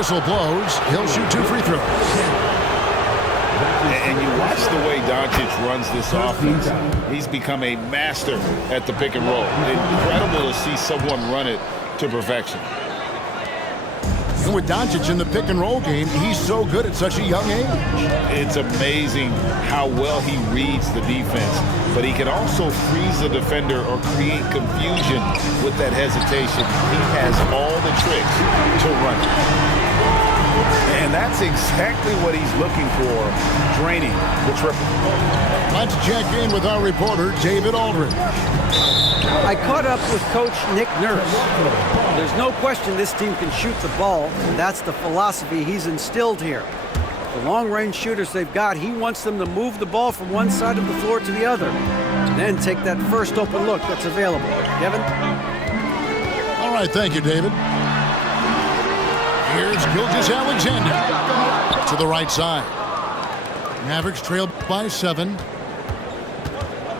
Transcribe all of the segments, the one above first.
whistle blows, he'll shoot 2 free throws. And you watch the way Doncic runs this offense. He's become a master at the pick and roll. Incredible to see someone run it to perfection. And with Doncic in the pick and roll game, he's so good at such a young age. It's amazing how well he reads the defense, but he can also freeze the defender or create confusion with that hesitation. He has all the tricks to run it. And that's exactly what he's looking for, draining the triple. Let's check in with our reporter, David Aldridge. I caught up with Coach Nick Nurse. There's no question this team can shoot the ball, and that's the philosophy he's instilled here. The long-range shooters they've got, he wants them to move the ball from one side of the floor to the other, and then take that first open look that's available. Kevin? All right, thank you, David. Here's Gilgeous-Alexander to the right side. Mavericks trail by 7.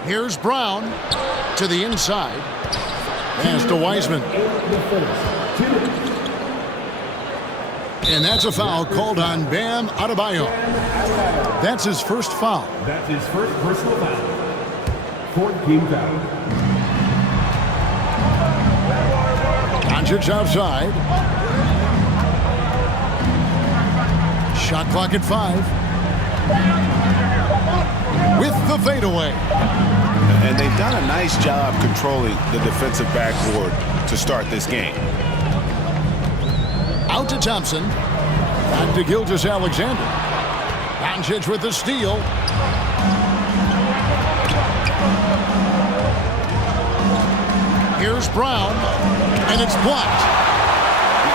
Here's Brown to the inside. Pass to Wiseman. And that's a foul called on Bam Adebayo. That's his first foul. That's his first personal foul. 4th team foul. Doncic outside. Shot clock at 5. With the fadeaway. And they've done a nice job controlling the defensive backboard to start this game. Out to Thompson. Back to Gilgeous-Alexander. Doncic with the steal. Here's Brown. And it's blocked.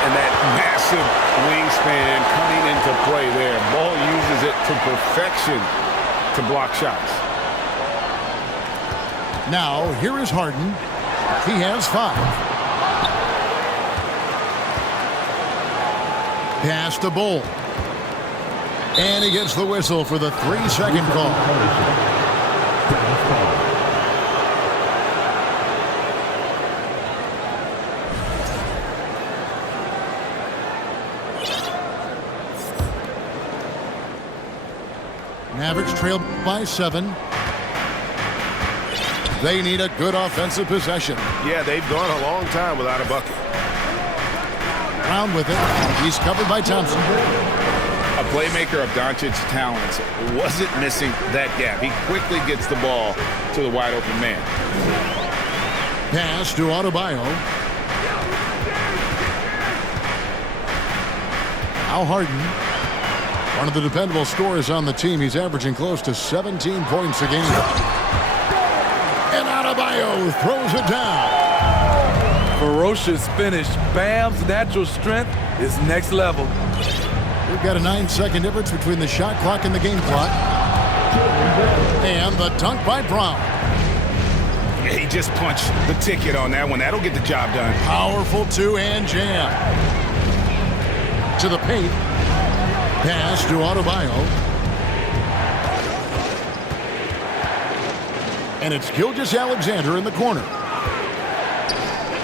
And that massive wingspan coming into play there. Ball uses it to perfection to block shots. Now, here is Harden. He has 5. Pass to Bull. And he gets the whistle for the 3-second call. Mavericks trail by 7. They need a good offensive possession. Yeah, they've gone a long time without a bucket. Brown with it. He's covered by Thompson. A playmaker of Doncic's talents wasn't missing that gap. He quickly gets the ball to the wide open man. Pass to Adebayo. Al Harden, one of the dependable scorers on the team. He's averaging close to 17 points a game. And Adebayo throws it down. Ferocious finish. Bam's natural strength is next level. We've got a 9-second difference between the shot clock and the game clock. And the dunk by Brown. Yeah, he just punched the ticket on that one. That'll get the job done. Powerful two-hand jam. To the paint. Pass to Adebayo. And it's Gilgeous-Alexander in the corner.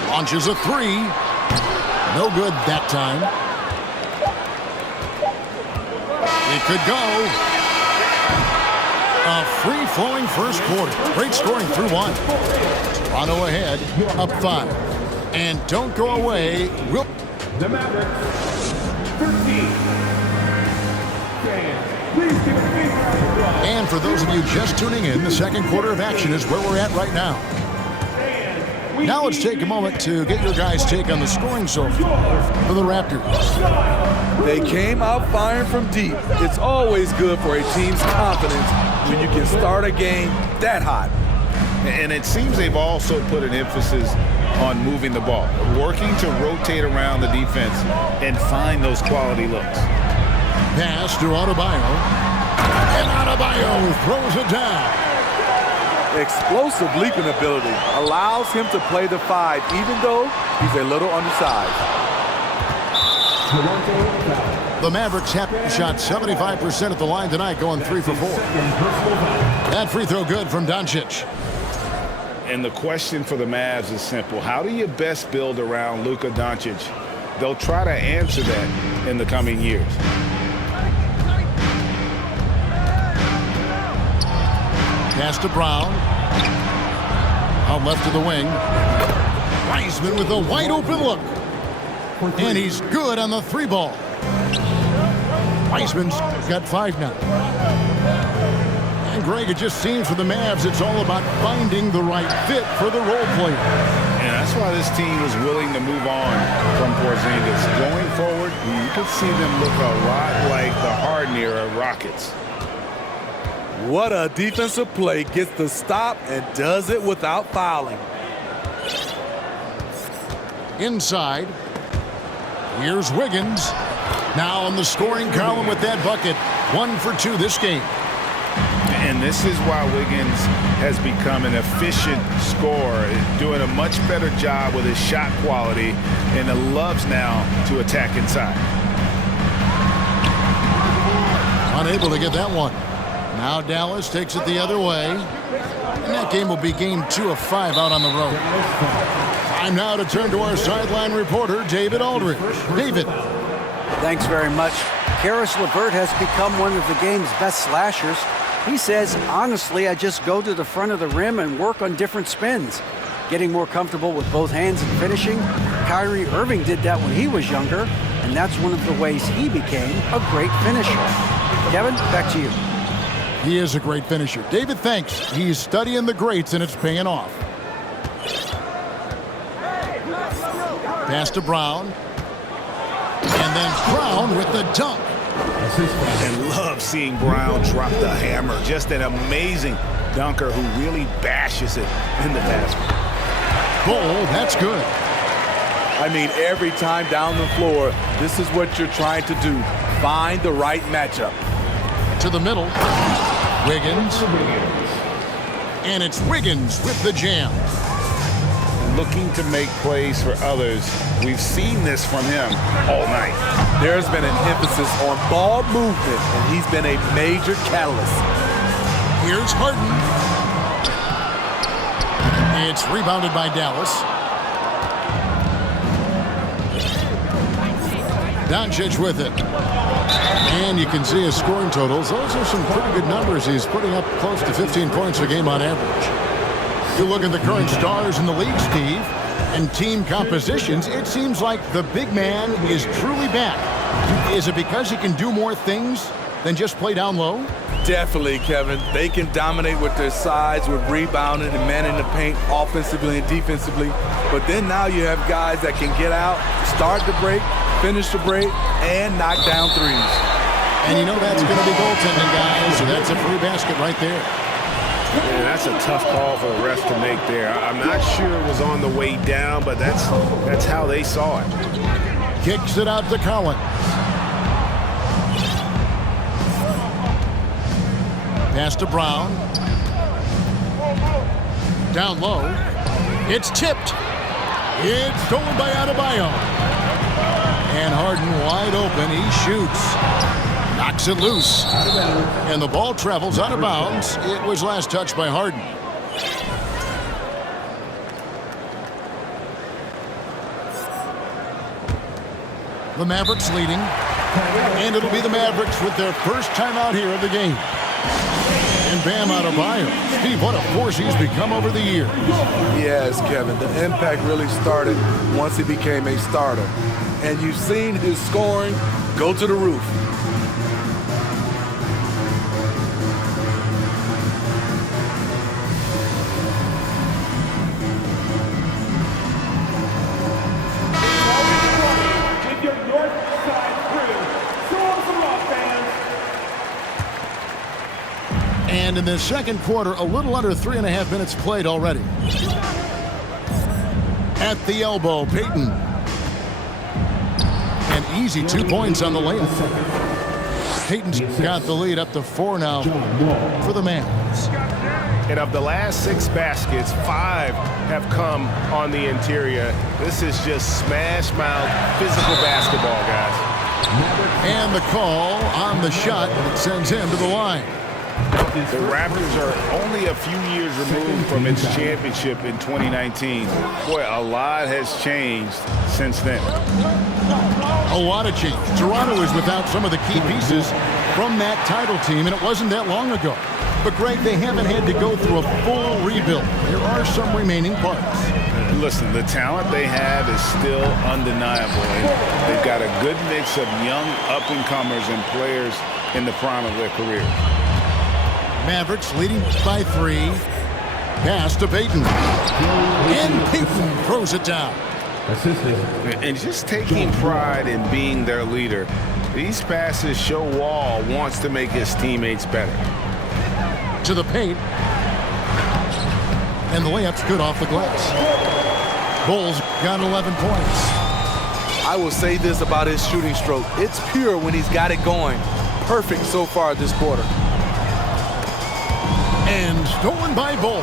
Launches a 3. No good that time. It could go. A free-flowing first quarter. Great scoring through 1. Toronto ahead, up 5. And don't go away. We'll... The Mavericks, 13. Fans, please give a big round of applause. And for those of you just tuning in, the second quarter of action is where we're at right now. Now let's take a moment to get your guys' take on the scoring so far for the Raptors. They came out firing from deep. It's always good for a team's confidence when you can start a game that hot. And it seems they've also put an emphasis on moving the ball, working to rotate around the defense and find those quality looks. Pass to Adebayo. And Adebayo throws it down. Explosive leaping ability allows him to play the 5 even though he's a little undersized. The Mavericks have shot 75% at the line tonight, going 3 for 4. That free throw good from Doncic. And the question for the Mavs is simple. How do you best build around Luka Doncic they'll try to answer that in the coming years. Pass to Brown. Out left to the wing. Wiseman with a wide open look. And he's good on the 3-ball. Wiseman's got 5 now. And Greg, it just seems for the Mavs it's all about finding the right fit for the role player. And that's why this team was willing to move on from Porzingis. Going forward, you could see them look a lot like the Harden era Rockets. What a defensive play. Gets the stop and does it without fouling. Inside. Here's Wiggins. Now in the scoring column with that bucket. 1 for 2 this game. And this is why Wiggins has become an efficient scorer, doing a much better job with his shot quality, and loves now to attack inside. Unable to get that one. Now Dallas takes it the other way. And that game will be game 2 of 5 out on the road. Time now to turn to our sideline reporter, David Aldridge. David. Thanks very much. Karis LeVert has become one of the game's best slashers. He says, honestly, I just go to the front of the rim and work on different spins. Getting more comfortable with both hands and finishing. Kyrie Irving did that when he was younger, and that's one of the ways he became a great finisher. Kevin, back to you. He is a great finisher. David, thanks. He's studying the greats, and it's paying off. Pass to Brown. And then Brown with the dunk. And love seeing Brown drop the hammer. Just an amazing dunker who really bashes it in the basket. Goal, that's good. I mean, every time down the floor, this is what you're trying to do. Find the right matchup. To the middle. Wiggins. And it's Wiggins with the jam. Looking to make plays for others. We've seen this from him all night. There's been an emphasis on ball movement, and he's been a major catalyst. Here's Harden. It's rebounded by Dallas. Doncic with it. And you can see his scoring totals. Those are some pretty good numbers. He's putting up close to 15 points a game on average. You look at the current stars in the league, Steve, and team compositions, it seems like the big man is truly back. Is it because he can do more things than just play down low? Definitely, Kevin. They can dominate with their size, with rebounding and manning the paint offensively and defensively. But then now you have guys that can get out, start the break, finish the break, and knock down threes. And you know that's going to be goaltending, guys, so that's a free basket right there. Man, that's a tough call for the refs to make there. I'm not sure it was on the way down, but that's how they saw it. Kicks it out to Collins. Pass to Brown. Down low. It's tipped. It's stolen by Adebayo. And Harden wide open. He shoots. Knocks it loose. And the ball travels out of bounds. It was last touched by Harden. The Mavericks leading. And it'll be the Mavericks with their first time out here of the game. And Bam Adebayo. Steve, what a force he's become over the years. Yes, Kevin. The impact really started once he became a starter. And you've seen his scoring go to the roof. And in the second quarter, a little under 3.5 minutes played already. At the elbow, Payton. An easy 2 points on the layup. Payton's got the lead up to 4 now for the Mavs. And of the last 6 baskets, 5 have come on the interior. This is just smash mouth physical basketball, guys. And the call on the shot that sends him to the line. The Raptors are only a few years removed from its championship in 2019. Boy, a lot has changed since then. A lot of change. Toronto is without some of the key pieces from that title team, and it wasn't that long ago. But, Greg, they haven't had to go through a full rebuild. There are some remaining parts. Listen, the talent they have is still undeniable. And they've got a good mix of young up-and-comers and players in the prime of their career. Mavericks leading by 3. Pass to Payton. And Payton throws it down. And just taking pride in being their leader, these passes show Wall wants to make his teammates better. To the paint. And the layup's good off the glass. Bulls got 11 points. I will say this about his shooting stroke. It's pure when he's got it going. Perfect so far this quarter. And stolen by Bull.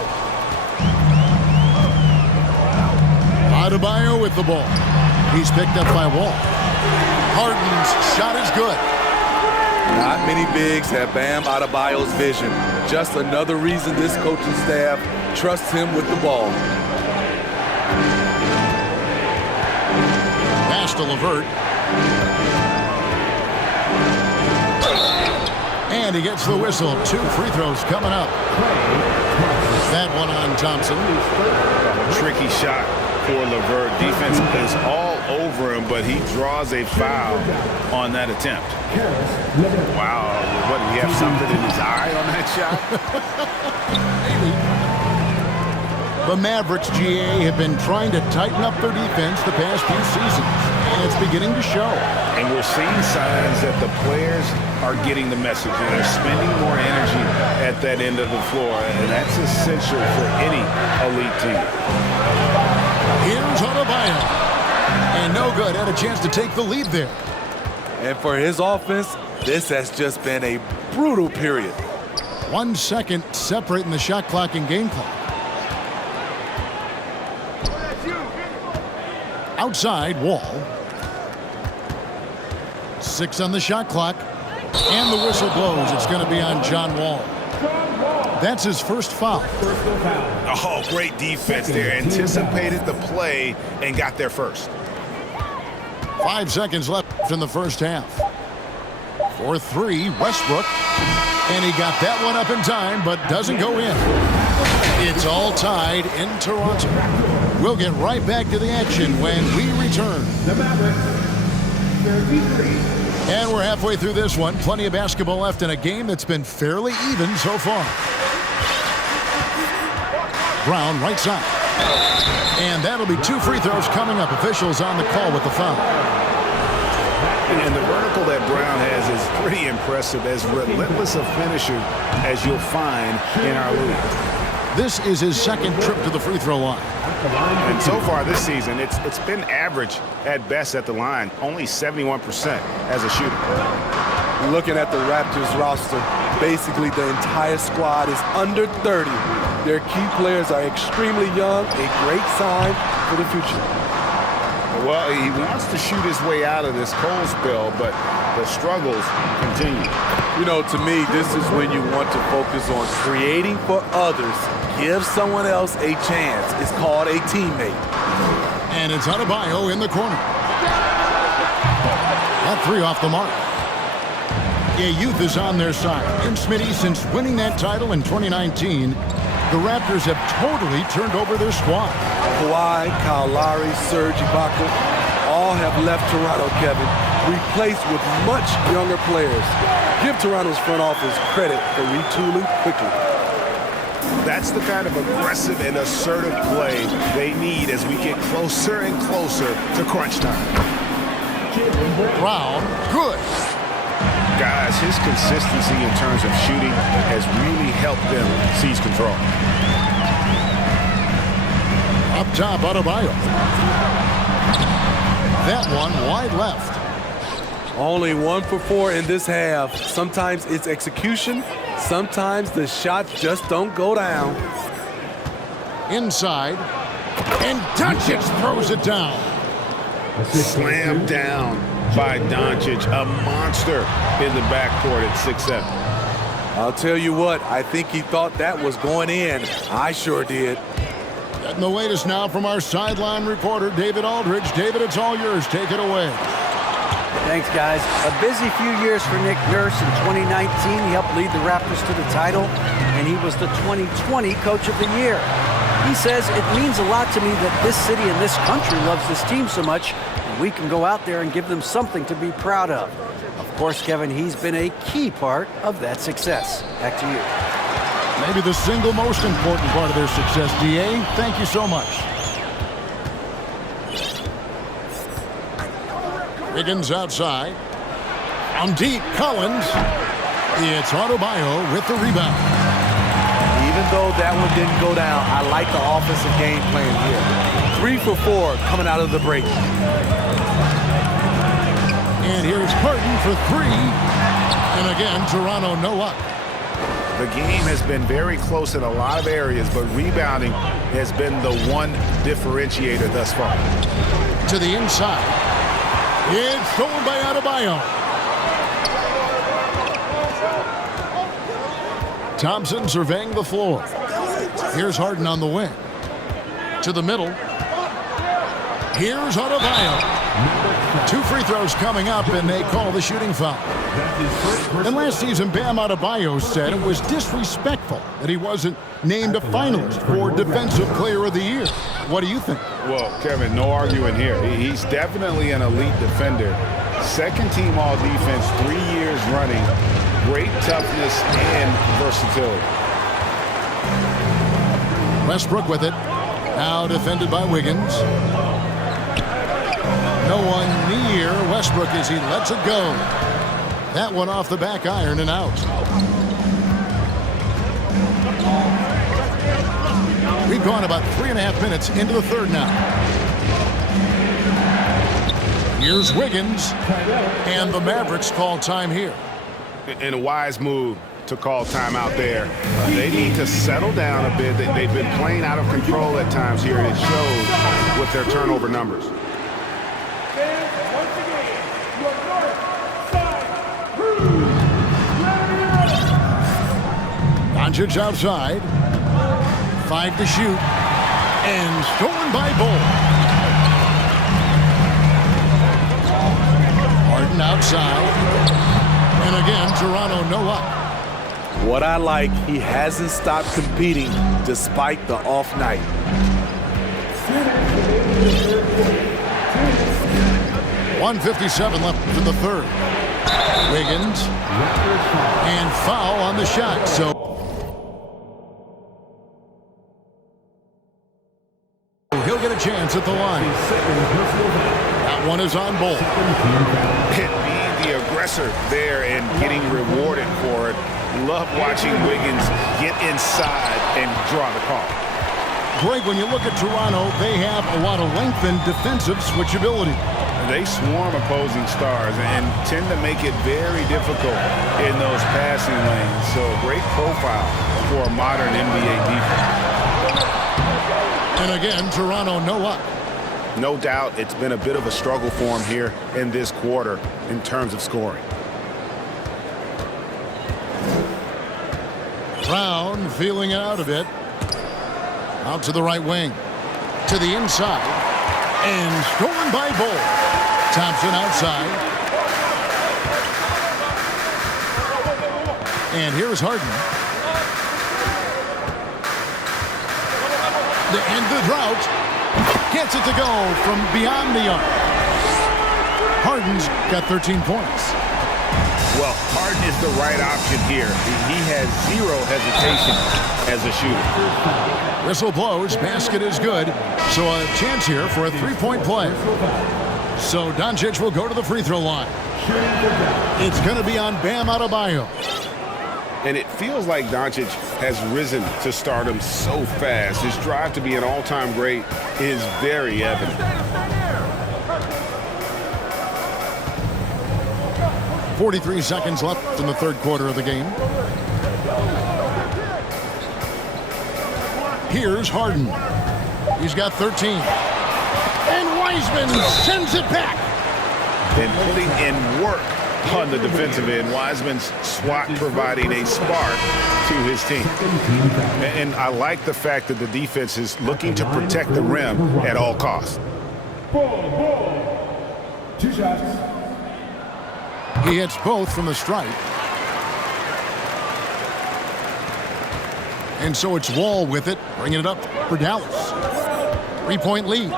Adebayo with the ball. He's picked up by Wall. Harden's shot is good. Not many bigs have Bam Adebayo's vision. Just another reason this coaching staff trusts him with the ball. Pass to LeVert. And he gets the whistle. 2 free throws coming up. That one on Thompson. Tricky shot for LeVert. Defense is all over him, but he draws a foul on that attempt. Wow. What, did he have something in his eye on that shot? Maybe. The Mavericks, GA, have been trying to tighten up their defense the past few seasons, and it's beginning to show. And we're seeing signs that the players are getting the message, and they're spending more energy at that end of the floor, and that's essential for any elite team. Here's Adebayo. And no good. Had a chance to take the lead there. And for his offense, this has just been a brutal period. 1 second separating the shot clock and game clock. Outside, Wall. 6 on the shot clock. And the whistle blows. It's going to be on John Wall. That's his first foul. Oh, great defense there. Anticipated the play and got there first. 5 seconds left in the first half. 4-3, Westbrook. And he got that one up in time, but doesn't go in. It's all tied in Toronto. We'll get right back to the action when we return. The Mavericks, 33. And we're halfway through this one. Plenty of basketball left in a game that's been fairly even so far. Brown, right side. And that'll be 2 free throws coming up. Officials on the call with the foul. And the vertical that Brown has is pretty impressive, as relentless a finisher as you'll find in our league. This is his second trip to the free throw line. And so far this season, it's been average at best at the line, only 71% as a shooter. Looking at the Raptors roster, basically the entire squad is under 30. Their key players are extremely young, a great sign for the future. Well, he wants to shoot his way out of this cold spell, but the struggles continue. You know, to me, this is when you want to focus on creating for others. Give someone else a chance. It's called a teammate. And it's Adebayo in the corner. That 3 off the mark. Yeah, youth is on their side. And Smitty, since winning that title in 2019, the Raptors have totally turned over their squad. Kawhi, Kyle Lowry, Serge Ibaka, all have left Toronto, Kevin, replaced with much younger players. Give Toronto's front office credit for retooling quickly. That's the kind of aggressive and assertive play they need as we get closer and closer to crunch time. Brown, good. Guys, his consistency in terms of shooting has really helped them seize control. Up top, Adebayo. That one wide left. Only 1 for 4 in this half. Sometimes it's execution. Sometimes the shots just don't go down. Inside. And Doncic throws it down. Slammed down by Doncic, a monster in the backcourt at 6'7". I'll tell you what, I think he thought that was going in. I sure did. Getting the latest now from our sideline reporter, David Aldridge. David, it's all yours. Take it away. Thanks, guys. A busy few years for Nick Nurse. In 2019, he helped lead the Raptors to the title, and he was the 2020 Coach of the Year. He says, it means a lot to me that this city and this country loves this team so much, and we can go out there and give them something to be proud of. Of course, Kevin, he's been a key part of that success. Back to you. Maybe the single most important part of their success, D.A. Thank you so much. Wiggins outside. On deep, Collins. It's Adebayo with the rebound. Even though that one didn't go down, I like the offensive game plan here. 3 for 4 coming out of the break. And here's Harden for 3. And again, Toronto no luck. The game has been very close in a lot of areas, but rebounding has been the one differentiator thus far. To the inside. It's stolen by Adebayo. Thompson surveying the floor. Here's Harden on the wing. To the middle. Here's Adebayo. 2 free throws coming up, and they call the shooting foul. And last season, Bam Adebayo said it was disrespectful that he wasn't named a finalist for Defensive Player of the Year. What do you think? Well, Kevin, no arguing here. He's definitely an elite defender. Second team all defense 3 years running. Great toughness and versatility. Westbrook with it. Now defended by Wiggins. No one near Westbrook as he lets it go. That one off the back iron and out. We've gone about 3.5 minutes into the third now. Here's Wiggins, and the Mavericks call time here. And a wise move to call timeout there. They need to settle down a bit. They've been playing out of control at times here, and it shows with their turnover numbers. Doncic outside. 5 to shoot. And stolen by Bull. Harden outside. And again, Toronto no luck. What I like, he hasn't stopped competing despite the off night. .157 left for the third. Wiggins. And foul on the shot. So he'll get a chance at the line. That one is on Bull. Being the aggressor there and getting rewarded for it. Love watching Wiggins get inside and draw the call. Greg, when you look at Toronto, they have a lot of length and defensive switchability. They swarm opposing stars and tend to make it very difficult in those passing lanes. So a great profile for a modern NBA defense. And again, Toronto no luck. No doubt it's been a bit of a struggle for him here in this quarter in terms of scoring. Brown feeling it out a bit. Out to the right wing. To the inside. And stolen by Bull. Thompson outside. And here's Harden. To end the drought. Gets it to go from beyond the arc. Harden's got 13 points. Well, Harden is the right option here. He has zero hesitation as a shooter. Whistle blows, basket is good. So a chance here for a three-point play. So Doncic will go to the free throw line. It's going to be on Bam Adebayo. And it feels like Doncic has risen to stardom so fast. His drive to be an all-time great is very evident. 43 seconds left in the third quarter of the game. Here's Harden. He's got 13. And Wiseman sends it back. And putting in work on the defensive end. Wiseman's swat providing a spark to his team. And I like the fact that the defense is looking to protect the rim at all costs. Ball. 2 shots. He hits both from the stripe. And so it's Wall with it, bringing it up for Dallas. 3-point lead.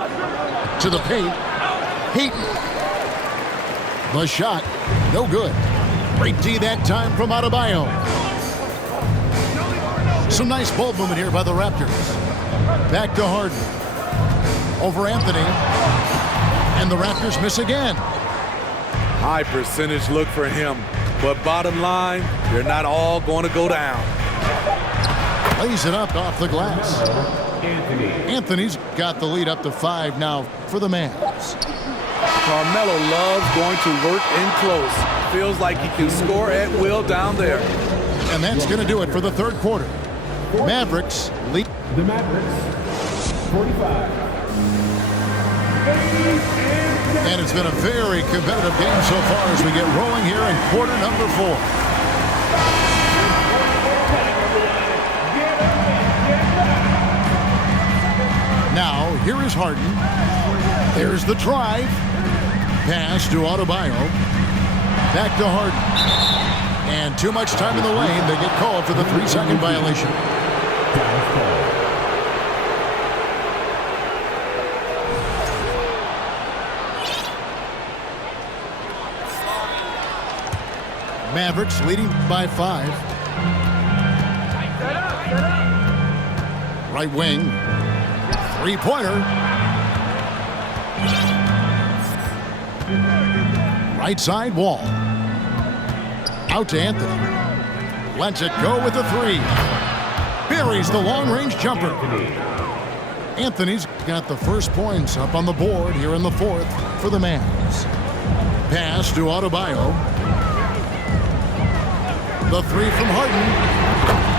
To the paint. Payton. The shot, no good. Great D that time from Adebayo. Some nice ball movement here by the Raptors. Back to Harden. Over Anthony. And the Raptors miss again. High percentage look for him. But bottom line, they're not all going to go down. Lays it up off the glass. Anthony's got the lead up to 5 now for the Mavs. Carmelo loves going to work in close. Feels like he can score at will down there. And that's going to do it for the third quarter. Mavericks lead. The Mavericks, 45. And it's been a very competitive game so far as we get rolling here in quarter number 4. Now, here is Harden. There's the drive. Pass to Adebayo. Back to Harden. And too much time in the lane. They get called for the 3-second violation. Mavericks leading by 5. Right wing. 3-pointer. Right side Wall. Out to Anthony. Lets it go with a 3. Buries the long-range jumper. Anthony's got the first points up on the board here in the 4th for the Mavs. Pass to Adebayo. The 3 from Harden.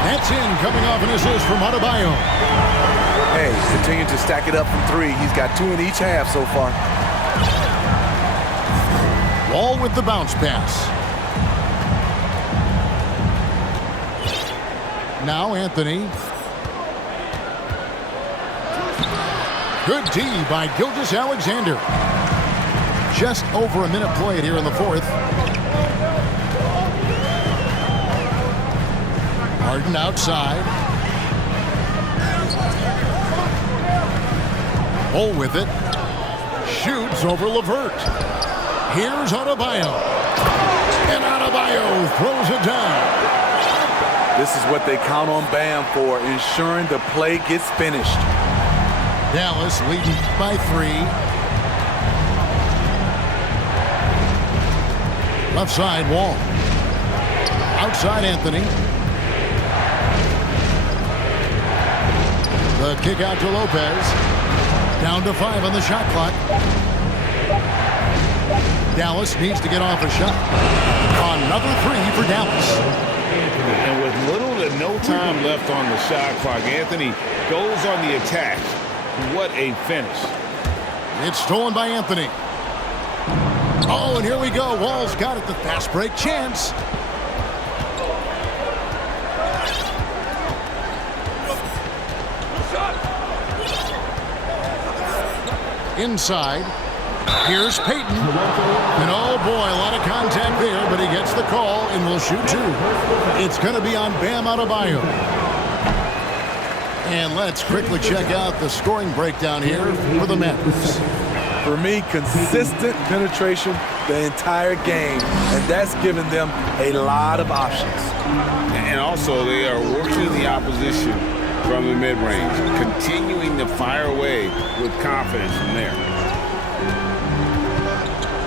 That's in, coming off an assist from Adebayo. Hey, continue to stack it up from 3. He's got 2 in each half so far. Wall with the bounce pass. Now Anthony. Good D by Gilgeous-Alexander. Just over a minute played here in the 4th. Harden outside. Bull with it. Shoots over LeVert. Here's Adebayo. And Adebayo throws it down. This is what they count on Bam for, ensuring the play gets finished. Dallas leading by 3. Left side Wall. Outside Anthony. The kick out to Lopez. Down to 5 on the shot clock. Dallas needs to get off a shot. Another 3 for Dallas. And with little to no time left on the shot clock, Anthony goes on the attack. What a finish. It's stolen by Anthony. Oh, and here we go. Wall's got it. The fast break chance. Inside. Here's Payton. And oh boy, a lot of contact there, but he gets the call and will shoot 2. It's going to be on Bam Adebayo. And let's quickly check out the scoring breakdown here for the Mavericks. For me, consistent penetration the entire game, and that's given them a lot of options. And also, they are working the opposition from the mid-range, continuing to fire away with confidence from there.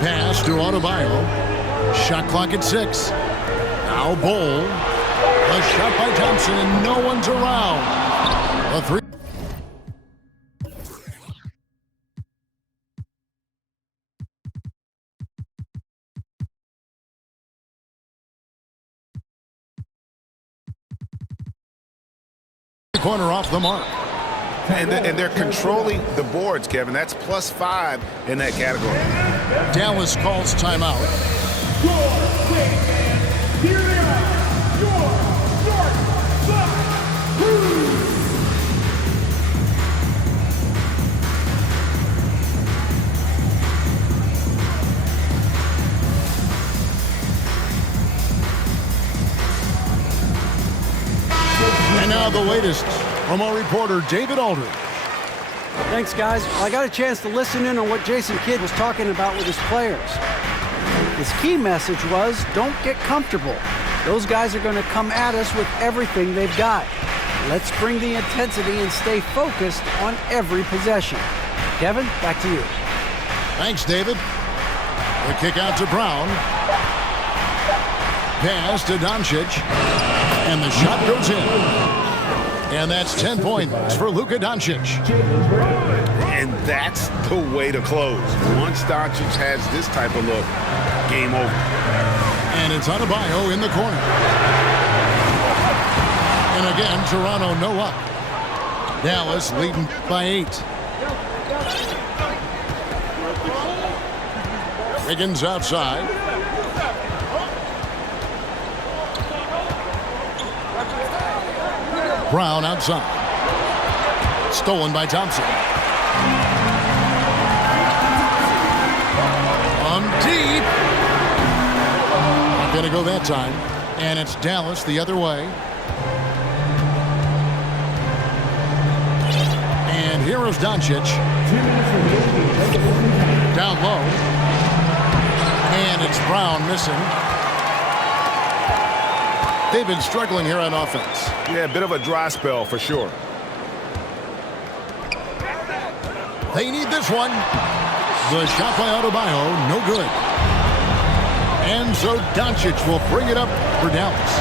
Pass to Adebayo. Shot clock at 6. Now Bull. A shot by Thompson, and no one's around. A 3. Corner off the mark. And they're controlling the boards, Kevin. That's +5 in that category. Dallas calls timeout. Now the latest from our reporter, David Aldridge. Thanks, guys. Well, I got a chance to listen in on what Jason Kidd was talking about with his players. His key message was, don't get comfortable. Those guys are going to come at us with everything they've got. Let's bring the intensity and stay focused on every possession. Kevin, back to you. Thanks, David. The kick out to Brown. Pass to Doncic. And the shot goes in. And that's 10 points for Luka Doncic. And that's the way to close. Once Doncic has this type of look, game over. And it's Adebayo in the corner. And again, Toronto no up. Dallas leading by 8. Wiggins outside. Brown outside. Stolen by Thompson. Deep. Not going to go that time. And it's Dallas the other way. And here is Doncic. Down low. And it's Brown missing. They've been struggling here on offense. Yeah, a bit of a dry spell for sure. They need this one. The shot by Adebayo, no good. And so Doncic will bring it up for Dallas.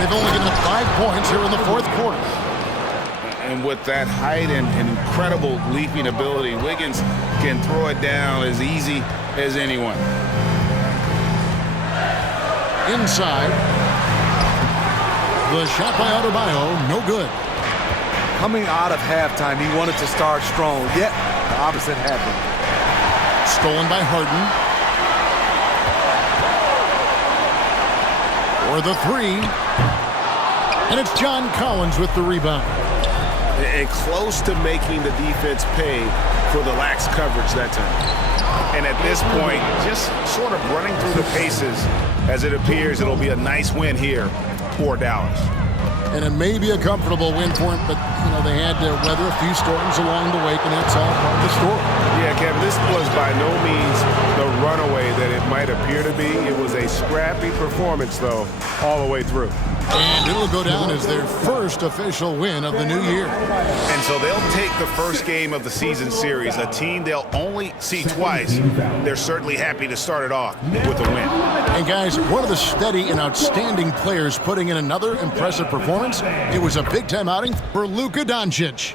They've only given up 5 points here in the fourth quarter. And with that height and incredible leaping ability, Wiggins can throw it down as easy as anyone. Inside. The shot by Adebayo, no good. Coming out of halftime, he wanted to start strong, yet the opposite happened. Stolen by Harden. For the 3. And it's John Collins with the rebound. And close to making the defense pay for the lax coverage that time. And at this point, just sort of running through the paces as it appears it'll be a nice win here for Dallas. And it may be a comfortable win for him, but, you know, they had to weather a few storms along the way, and that's all part of the story. Yeah, Kevin, this was by no means the runaway that it might appear to be. It was a scrappy performance, though, all the way through. And it'll go down as their first official win of the new year. And so they'll take the first game of the season series, a team they'll only see twice. They're certainly happy to start it off with a win. And guys, one of the steady and outstanding players putting in another impressive performance. It was a big-time outing for Luka Doncic.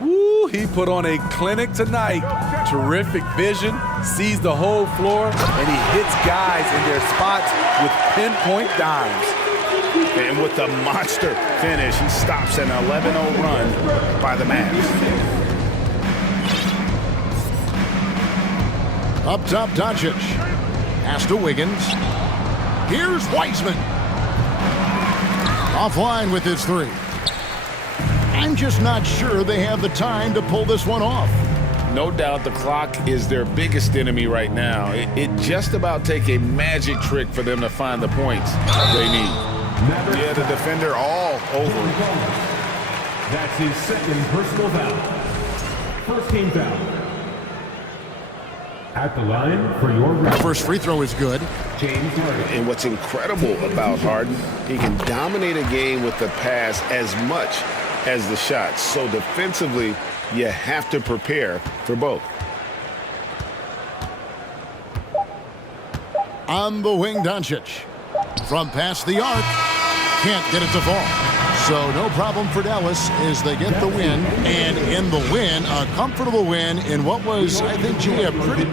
Woo, he put on a clinic tonight. Terrific vision, sees the whole floor, and he hits guys in their spots with pinpoint dimes. And with the monster finish, he stops an 11-0 run by the Mavs. Up top, Doncic. Pass to Wiggins. Here's Wiseman. Offline with his 3. I'm just not sure they have the time to pull this one off. No doubt the clock is their biggest enemy right now. It just about take a magic trick for them to find the points they need. Yeah, the defender all over him. That's his second personal foul. First team foul. At the line for your record. First free throw is good. James Harden. And what's incredible about Harden, he can dominate a game with the pass as much as the shots. So defensively, you have to prepare for both. On the wing, Doncic. From past the arc. Can't get it to fall. So no problem for Dallas as they get the win. And in the win, a comfortable win in what was, I think, G, a pretty...